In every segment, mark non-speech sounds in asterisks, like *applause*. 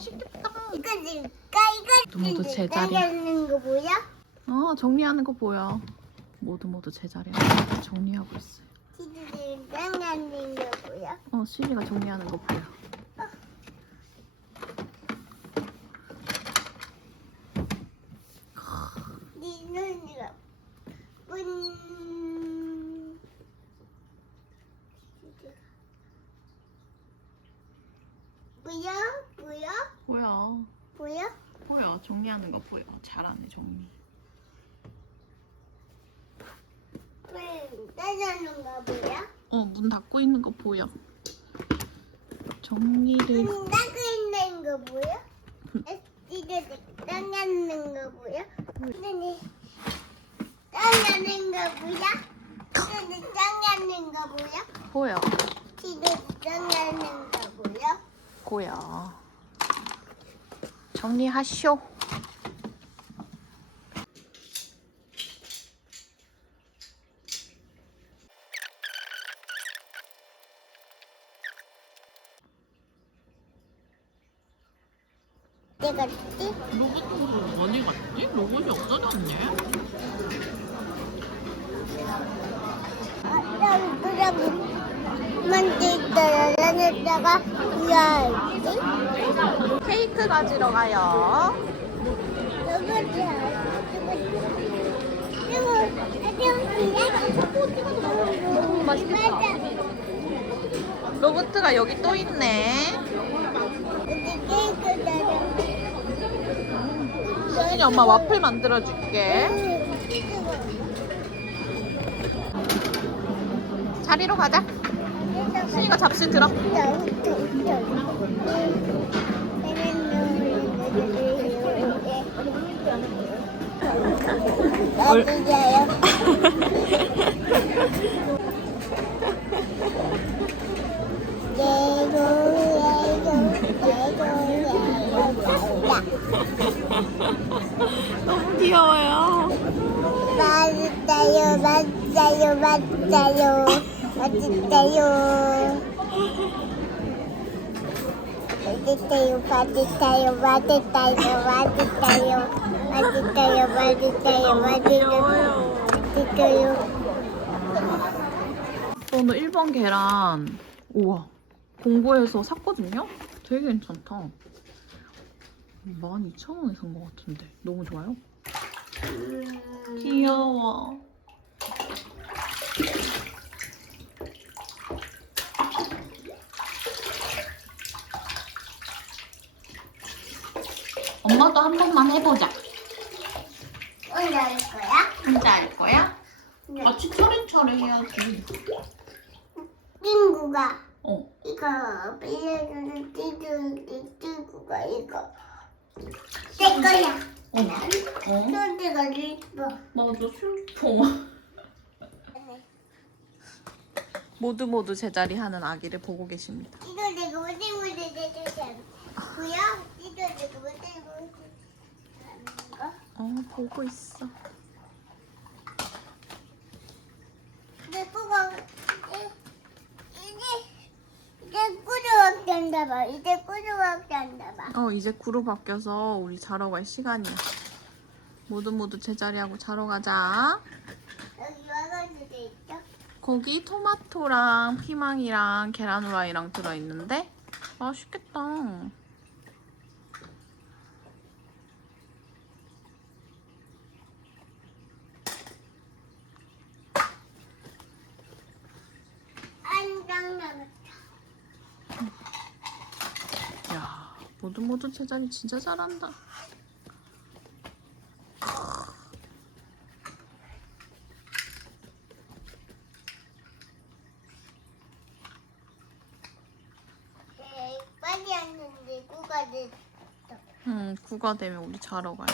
맛있겠다. 이거 줄까? 이거 모두 줄까? 제자리야. 하는 거 뭐야? 어, 정리하는 거 보여. 모두 모두 제자리에 정리하고 있어요. 치즈를 하는 거 뭐야? 어, 수리가 정리하는 거 보여. 네 눈이가 문 뭐야? 보여. 뭐야? 보여. 정리하는 거 보여. 잘하네, 정리. 왜 따자는가 뭐야? 어, 문 닫고 있는 거 보여. 정리를 문 닫고 있는 거 뭐야? 이거 따가는 거 뭐야? 네네 따가는 거 뭐야? 이거 따가는 거 뭐야? 보여. 이거 따가는 거 뭐야? 보여. 정리하쇼. 내가 지 로봇으로 어디 갔지? 로봇이 없어졌네. 아빠는 그럼 만들다가 이야지 케이크 가지러 가요. 누구? 맛있겠다. 로봇가 여기 또 있네. 수진이 엄마 와플 만들어줄게. 자리로 가자. 수진이가 잡술 들어. 어디가요? 너무 귀여워요. 맞아요, 맞아요, 맞아요, 맞아요. 맞았어요, 맞았어요, 맞았어요, 맞았어요, 맞았어요, 맞았어요, 맞았어요, 맞았어요. 저는 1번 계란 우와 공부해서 샀거든요? 되게 괜찮다 12,000원에 산 것 같은데 너무 좋아요? 귀여워 엄마도 한 번만 해보자 오늘 할 거야? 혼자 할 거야? 같이 차례차례 해야지 친구가 어 이거 빌려주는 띠들 친구가 이거 내 거야. 어, 어? 손대가 이뻐. 맞아 슬퍼 모두 모두 제자리 하는 아기를 보고 계십니다 이거 내가 무대 무대 내주잖아. 뭐야? 이거 내가 하는 거? 어 보고 있어 내 거가 이제 이제 이제 꾸르밖에 안. 이제 꾸르밖에 안 나봐. 어 이제 구로 바뀌어서 우리 자러 갈 시간이야 모두 모두 제자리하고 자러 가자 여기 와가지고 돼 있죠? 거기 토마토랑 피망이랑 계란 후라이랑 들어있는데 맛있겠다 안장 나갔다. 야 모두 모두 제자리 진짜 잘한다 에이, 빨리 왔는데 구가 됐어. 응 구가 되면 우리 자러 가요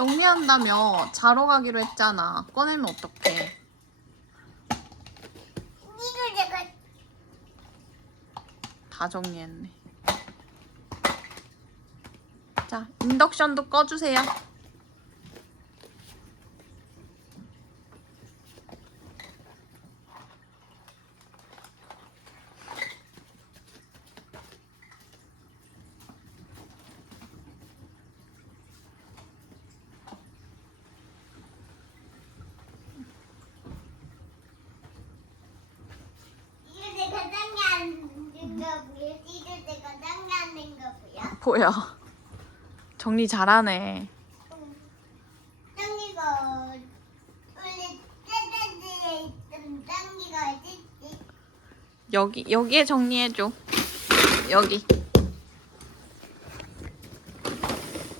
정리한다며 자러 가기로 했잖아. 꺼내면 어떡해. 다 정리했네. 자, 인덕션도 꺼주세요. 거 보여? 거. 정리 잘하네. 땅이가 원래 떼떼지에 있던 땅이가 어딨지? 여기 여기에 정리해 줘. 여기.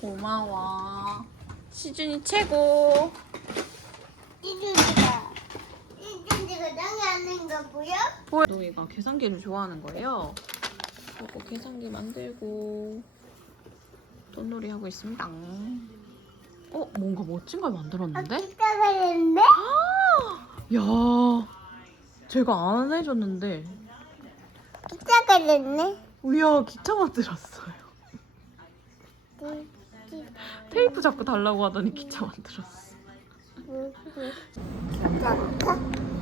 고마워. 시준이 최고. 이준이가 땅에 앉는 거 보여? 보여. 동이가 계산기를 좋아하는 거예요. 그리고 계산기 만들고 돈놀이 하고 있습니다. 어 뭔가 멋진 걸 만들었는데? 기타가 있는데? 야, 제가 안 해줬는데. 기타가 있네. 우야 기차 만들었어요. 테이프 잡고 달라고 하더니 기차 만들었어. *laughs*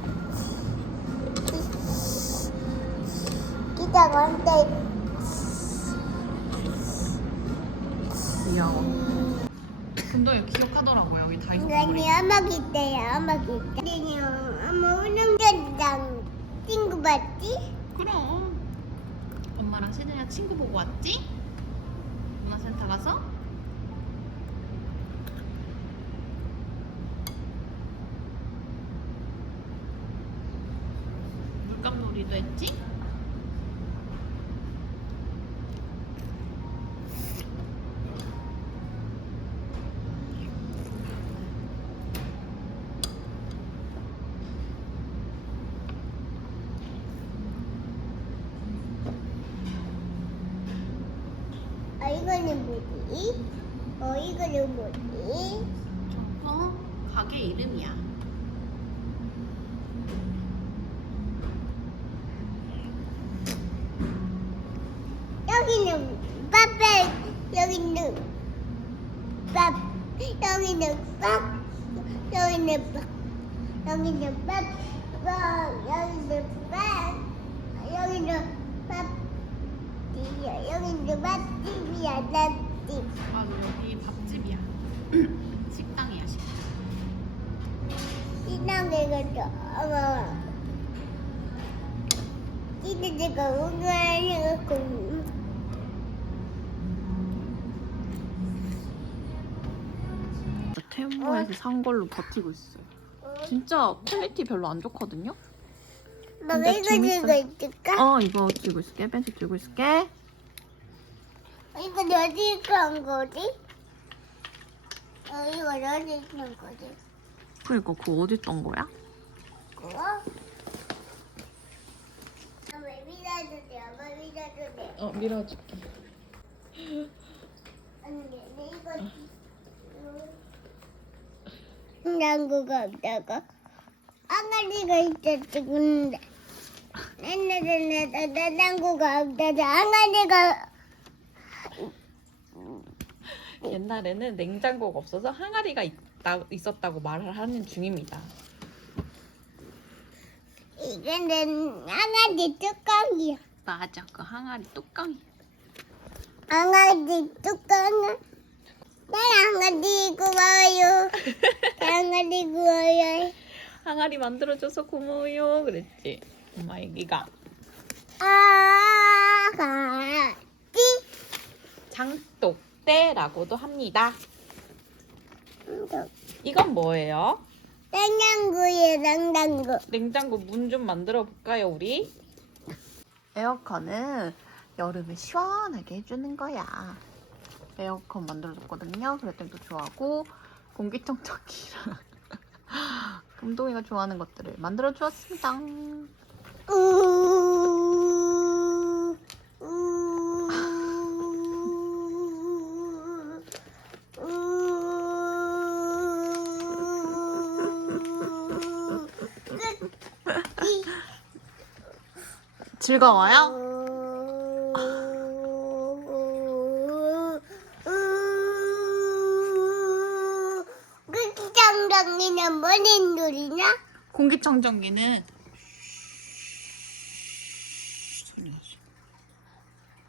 기타가 한대 귀여워. 근데 기억하더라고요. 여기 다 아니 엄마 기타야 엄마 기타. 아니 엄마 운동장장 친구 봤지? 그럼. 엄마랑 시준이가 친구 보고 왔지? 문화센터 가서? 물감놀이도 했지? 어 이거는 뭐지? 어 이거는 뭐지? 저거 가게 이름이야. 여기는 빠빠 여기는 빠 여기는 빠 여기는 빠 여기는 빠빠 여기는 빠 여기는 빠띠야 여기는 맛집이야 맛집 맞아 여기 밥집이야. *clears throat* 식당이야 식당. 신나게 가서 어머 찌드드가 응원해갖고 테무에서 산 걸로 버티고 있어요. 진짜 퀄리티 별로 안 좋거든요. 근데 이거 재밌어요. 들고 있을까? 어 이거 들고 있을게. 펜슬 들고 있을게. 이거 어디 있는 거지? 어, 이거 어디 있는 거지? 그러니까 그거 어디 있던 거야? 그거? 엄마 믿어주세요. 엄마 믿어주세요. 어 밀어줄게. 언니, 내 이거 냉장고가 없다고? 아가리가 있었지 근데 옛날에 내 냉장고가 없다고 아가리가 옛날에는 냉장고가 없어서 항아리가 있다, 있었다고 말을 하는 중입니다. 이게 내 아가리 뚜껑이야 맞아, 그 항아리 뚜껑이. 아가리 뚜껑은 난 아가리 구워요 *laughs* 아가리 구워요 항아리 만들어줘서 고마워요. 그랬지. 엄마 얘기가 아가리 장독대라고도 합니다. 이건 뭐예요? 냉장고에 냉장고 냉장고 문 좀 만들어 볼까요, 우리? 에어컨은 여름에 시원하게 해주는 거야. 에어컨 만들어줬거든요. 그랬더니 또 좋아하고 공기청정기랑 *laughs* 금동이가 좋아하는 것들을 만들어 주었습니다. 즐거워요? 장장이는 뭐는 놀이냐? 공기청정기는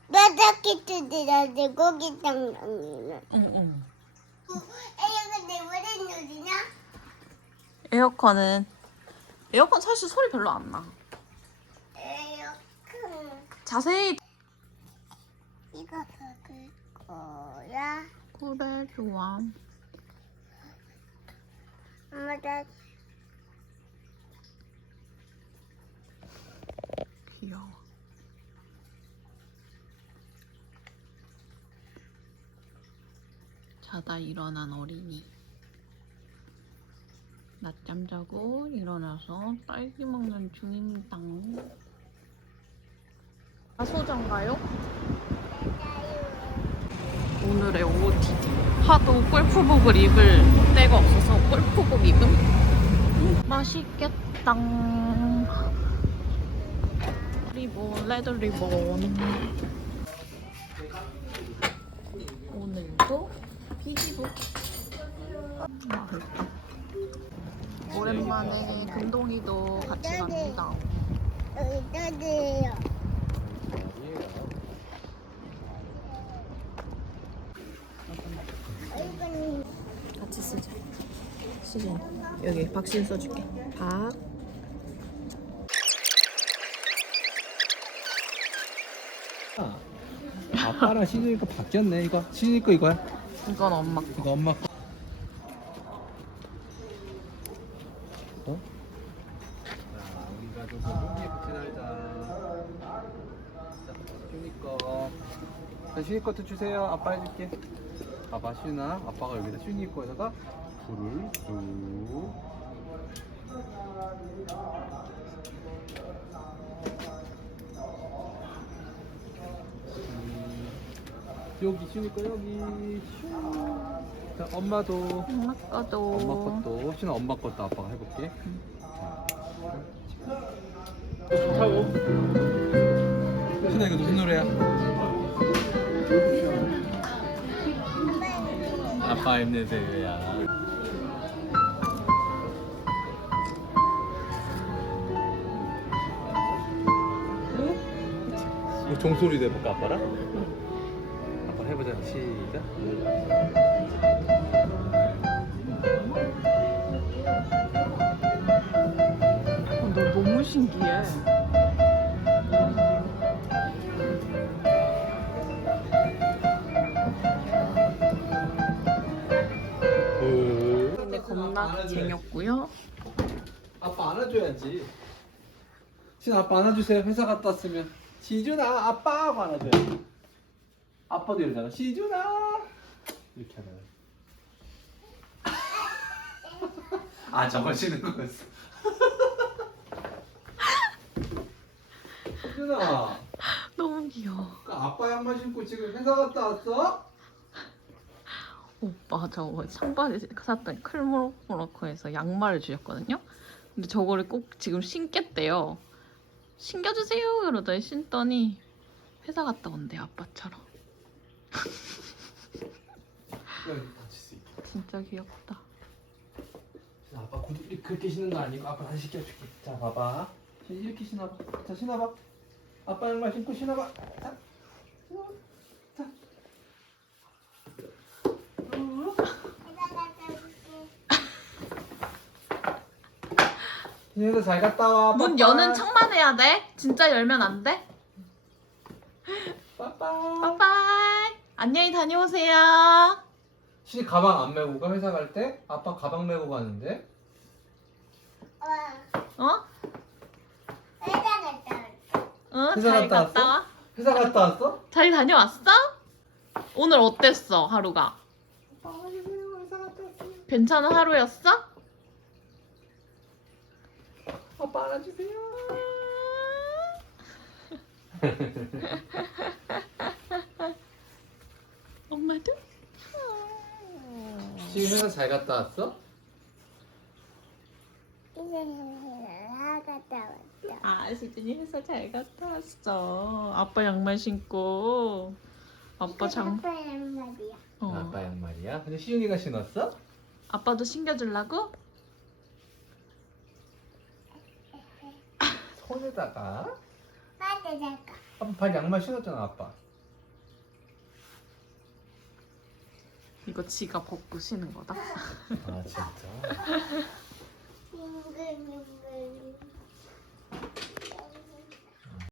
바닥에 두드려지 고기장장이는 에어컨은 뭐는 놀이냐? 에어컨은 에어컨 사실 소리 별로 안 나. 자세히 이거 bak을 거야. 그래 좋아. 엄마 나 귀여워. 자다 일어난 어린이. 낮잠 자고 일어나서 딸기 먹는 중입니다. 소장가요? 오늘의 OOTD. 하도 골프복을 입을 때가 없어서 골프복 입음. 음, 맛있겠다. 리본, 레드 리본. 오늘도 피지북. 맛있다. 오랜만에 금동이도 같이 갑니다. 여기 떠드요. 이건 같이 쓰자. 시즌 여기 박신 써줄게. 박. 아빠랑 시준이 거 바뀌었네 이거 시준이 거 이거야 이건 엄마. 이거 엄마 거 어? 자 우리 가족은 여기에 같이 살자 자 시준이 거 자, 시준이 것도 주세요 아빠 해줄게 봐봐 시준아 아빠가 여기다 거에다가 불을 쑥 여기 거 여기 슈. 자 엄마도 엄마 거도. 엄마 것도 신아 엄마 것도 아빠가 해볼게. 신아 이거 무슨 노래야? 아빠 힘내세 요야. 이거 종소리도 해볼까 아빠랑? 아빠 해보자 시작. 겁나 재미없고요. 아빠 안아줘야지. 신 아빠 안아주세요. 회사 갔다 왔으면. 시준아 아빠 하고 안아줘야 지. 아빠도 이러잖아. 시준아 이렇게 하잖아. *laughs* 아 저거 쉬는 거였어. *laughs* 시준아 너무 귀여워. 그 아빠 양말 신고 지금 회사 갔다 왔어? 오빠 저 상바지 샀더니 클모로코에서 양말을 주셨거든요. 근데 저거를 꼭 지금 신겠대요. 신겨주세요 이러더니 신더니 회사 갔다 온대 아빠처럼. 진짜 귀엽다. 자, 아빠 구두 이렇게 그렇게 신는 거 아니고 아빠 다시 시켜줄게. 자, 봐봐. 자, 이렇게 신어봐. 자, 신어봐. 아빠 양말 신고 신어봐. 자, 신어봐. 자. 어? 진이도 잘 갔다 와. 문 빠빠이. 여는 척만 해야 돼? 진짜 열면 안 돼? 빠빠. 빠빠이. 안녕히 다녀오세요. 시 가방 안 메고 가 회사 갈 때? 아빠 가방 메고 가는데? 어? 회사 갔다 왔어. 어? 회사 잘 갔다 갔다 왔어? 와. 회사 갔다 왔어? 잘 다녀왔어? 오늘 어땠어 하루가? 아빠 회사 갔다 왔어. 괜찮은 하루였어? 아빠 안아주세요. *laughs* 엄마도? 지금 회사 잘 갔다 왔어? 이제 회사 갔다 왔어. 아 시준이 회사 잘 갔다 왔어. 아빠 양말 신고. 아빠 장. 아빠 양말이야. 어. 아빠 양말이야? 근데 시윤이가 신었어? 아빠도 신겨주려고? 맞아 잠깐. 아빠 발 양말 신었잖아 아빠 이거 지가 벗고 신은 거다. 아 진짜 빙글빙글.